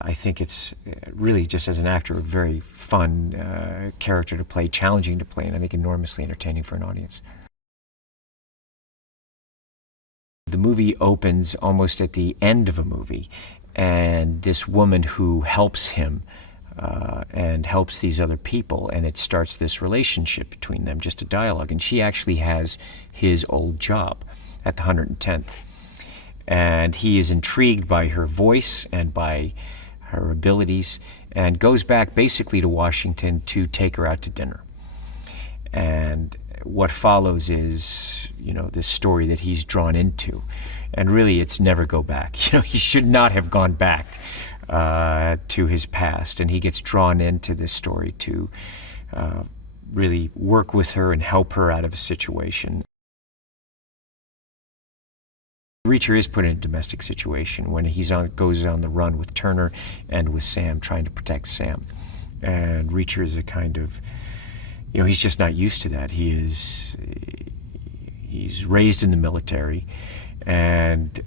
I think it's really, just as an actor, a very fun character to play, challenging to play, and I think enormously entertaining for an audience. The movie opens almost at the end of a movie, and this woman who helps him and helps these other people, and it starts this relationship between them, just a dialogue, and she actually has his old job at the 110th. And he is intrigued by her voice and by her abilities, and goes back basically to Washington to take her out to dinner. And what follows is, this story that he's drawn into. And really, it's never go back. He should not have gone back to his past. And he gets drawn into this story to really work with her and help her out of a situation. Reacher is put in a domestic situation when goes on the run with Turner and with Sam, trying to protect Sam. And Reacher is a kind of, he's just not used to that. He's raised in the military, and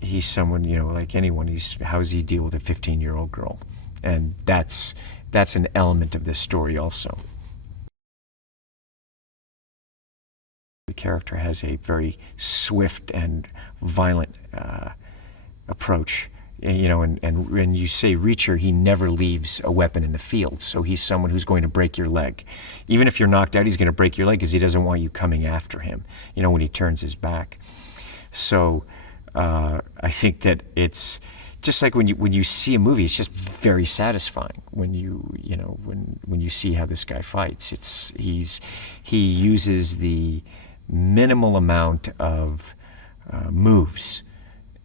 he's someone, like anyone, how does he deal with a 15-year-old girl? And that's an element of this story also. The character has a very swift and violent approach. And when you say Reacher, he never leaves a weapon in the field. So he's someone who's going to break your leg. Even if you're knocked out, he's going to break your leg because he doesn't want you coming after him, when he turns his back. So I think that it's just like when you see a movie, it's just very satisfying when you see how this guy fights. He uses the minimal amount of moves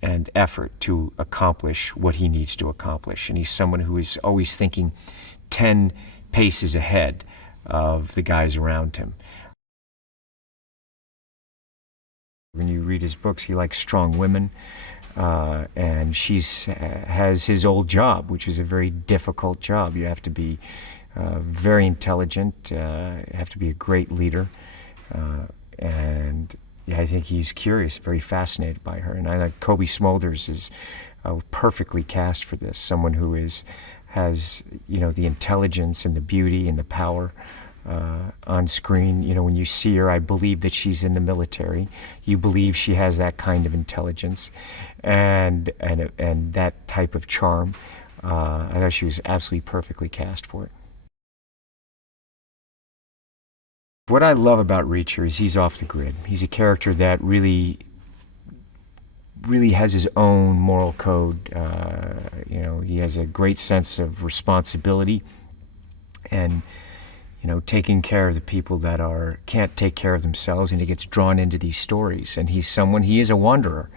and effort to accomplish what he needs to accomplish. And he's someone who is always thinking 10 paces ahead of the guys around him. When you read his books, he likes strong women, and has his old job, which is a very difficult job. You have to be very intelligent, you have to be a great leader, and I think he's curious, very fascinated by her. And I think Cobie Smulders is perfectly cast for this. Someone who has the intelligence and the beauty and the power on screen. When you see her, I believe that she's in the military. You believe she has that kind of intelligence and that type of charm. I thought she was absolutely perfectly cast for it. What I love about Reacher is he's off the grid. He's a character that really has his own moral code. He has a great sense of responsibility and, taking care of the people that can't take care of themselves, and he gets drawn into these stories. And he is a wanderer.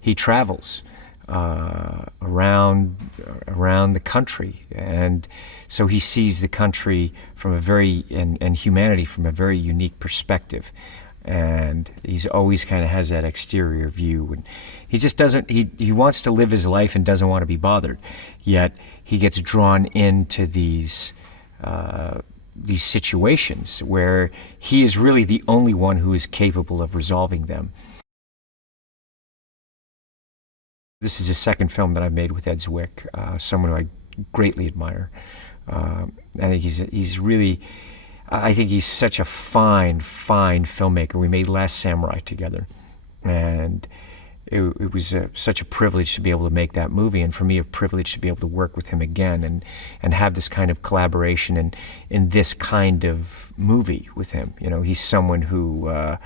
He travels around the country, and so he sees the country from and humanity from a very unique perspective. And he's always kind of has that exterior view, and he just doesn't. He wants to live his life and doesn't want to be bothered. Yet he gets drawn into these situations where he is really the only one who is capable of resolving them. This is the second film that I've made with Ed Zwick, someone who I greatly admire. I think he's such a fine filmmaker. We made Last Samurai together, and it was such a privilege to be able to make that movie, and for me a privilege to be able to work with him again and have this kind of collaboration in this kind of movie with him. He's someone who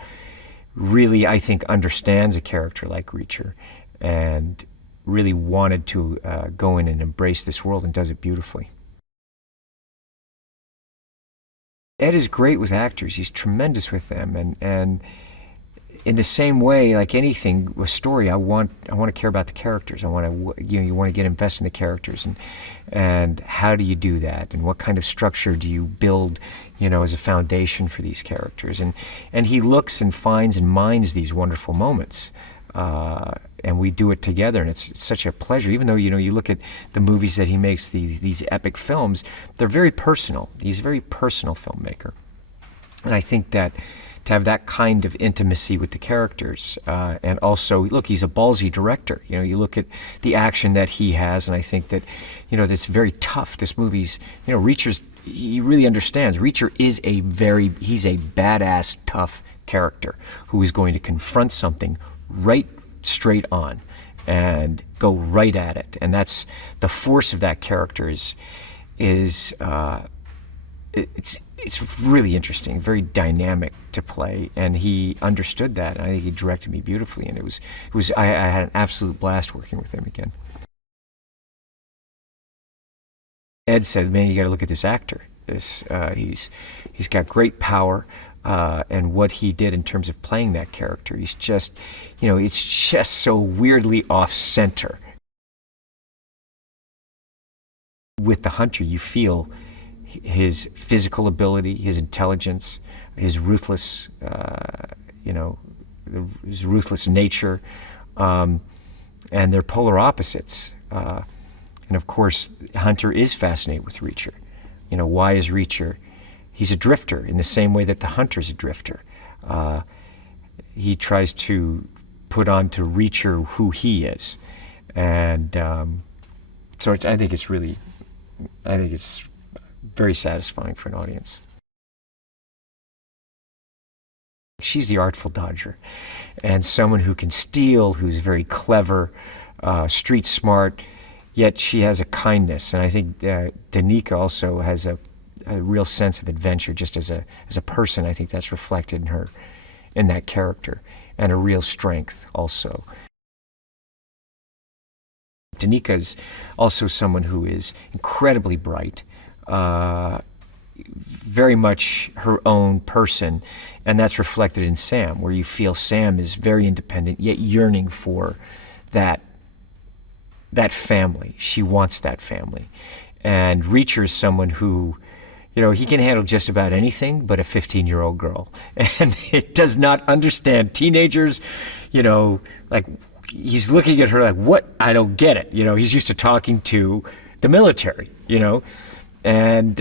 really, I think, understands a character like Reacher and really wanted to go in and embrace this world, and does it beautifully. Ed is great with actors. He's tremendous with them, and in the same way, like anything, a story, I want to care about the characters. You want to get invested in the characters, and how do you do that, and what kind of structure do you build, as a foundation for these characters, and he looks and finds and mines these wonderful moments. And we do it together, and it's such a pleasure. Even though you look at the movies that he makes, these epic films, they're very personal. He's a very personal filmmaker, and I think that to have that kind of intimacy with the characters. And also, look, he's a ballsy director. You know, you look at the action that he has, and I think that, you know, that's very tough. This movie's, you know, Reacher's, he really understands. Reacher is he's a badass, tough character who is going to confront something right straight on and go right at it. And that's the force of that character it's really interesting, very dynamic to play, and he understood that. And I think he directed me beautifully, and I had an absolute blast working with him again. Ed said, "Man, you got to look at this actor. He's got great power." And what he did in terms of playing that character, he's just, you know, it's just so weirdly off-center. With the Hunter, you feel his physical ability, his intelligence, his ruthless, his ruthless nature, and they're polar opposites. And of course, Hunter is fascinated with Reacher. You know, why is Reacher? He's a drifter in the same way that the Hunter's a drifter. He tries to put on to Reacher who he is. And so I think it's very satisfying for an audience. She's the artful dodger, and someone who can steal, who's very clever, street smart, yet she has a kindness. And I think Danica also has a real sense of adventure, just as a person. I think that's reflected in that character, and a real strength also. Danica's also someone who is incredibly bright, very much her own person, and that's reflected in Sam, where you feel Sam is very independent, yet yearning for that family. She wants that family. And Reacher is someone who, you know, he can handle just about anything but a 15-year-old girl. And it does not understand teenagers, you know, like, he's looking at her like, what? I don't get it. You know, he's used to talking to the military, you know, and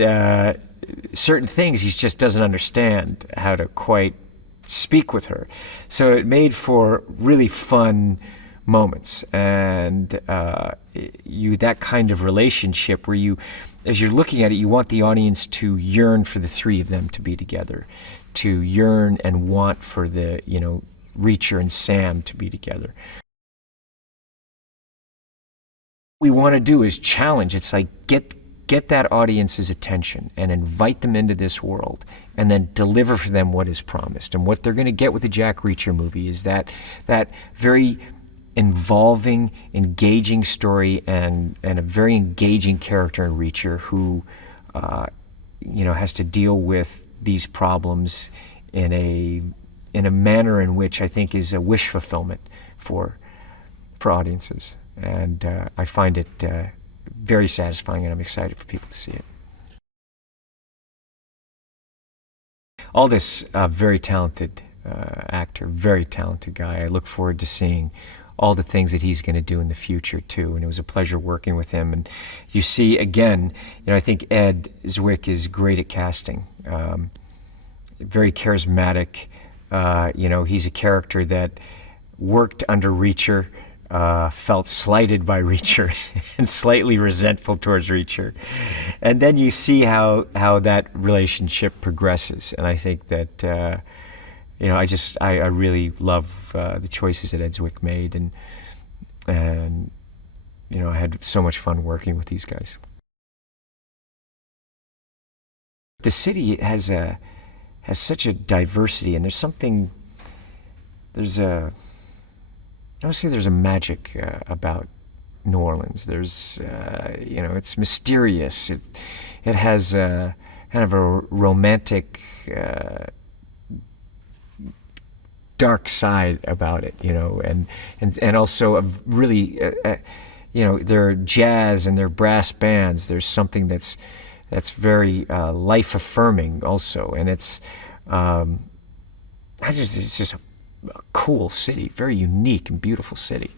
certain things he just doesn't understand how to quite speak with her. So it made for really fun moments, and that kind of relationship where you, as you're looking at it, you want the audience to yearn for the three of them to be together, to yearn and want for the, you know, Reacher and Sam to be together. What we want to do is challenge. It's like get that audience's attention and invite them into this world, and then deliver for them what is promised. And what they're going to get with the Jack Reacher movie is that very involving, engaging story, and a very engaging character in Reacher who, you know, has to deal with these problems in a manner in which I think is a wish fulfillment for audiences. And I find it very satisfying, and I'm excited for people to see it. Aldous, a very talented actor, very talented guy. I look forward to seeing all the things that he's going to do in the future too, and it was a pleasure working with him. And you see, again, you know, I think Ed Zwick is great at casting, very charismatic. You know, he's a character that worked under Reacher, felt slighted by Reacher and slightly resentful towards Reacher. And then you see how that relationship progresses. And I think that, you know, I really love the choices that Ed Zwick made. And you know, I had so much fun working with these guys. The city has such a diversity, and there's a magic about New Orleans. There's, you know, it's mysterious. It has kind of a romantic, dark side about it, you know, and also a really, you know, their jazz and their brass bands. There's something that's very life affirming also, and it's just a cool city, very unique and beautiful city.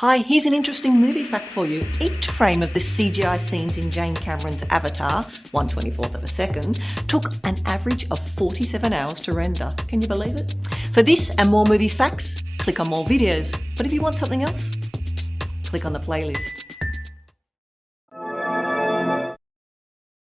Hi, here's an interesting movie fact for you. Each frame of the CGI scenes in Jane Cameron's Avatar, 1/24th of a second, took an average of 47 hours to render. Can you believe it? For this and more movie facts, click on more videos. But if you want something else, click on the playlist.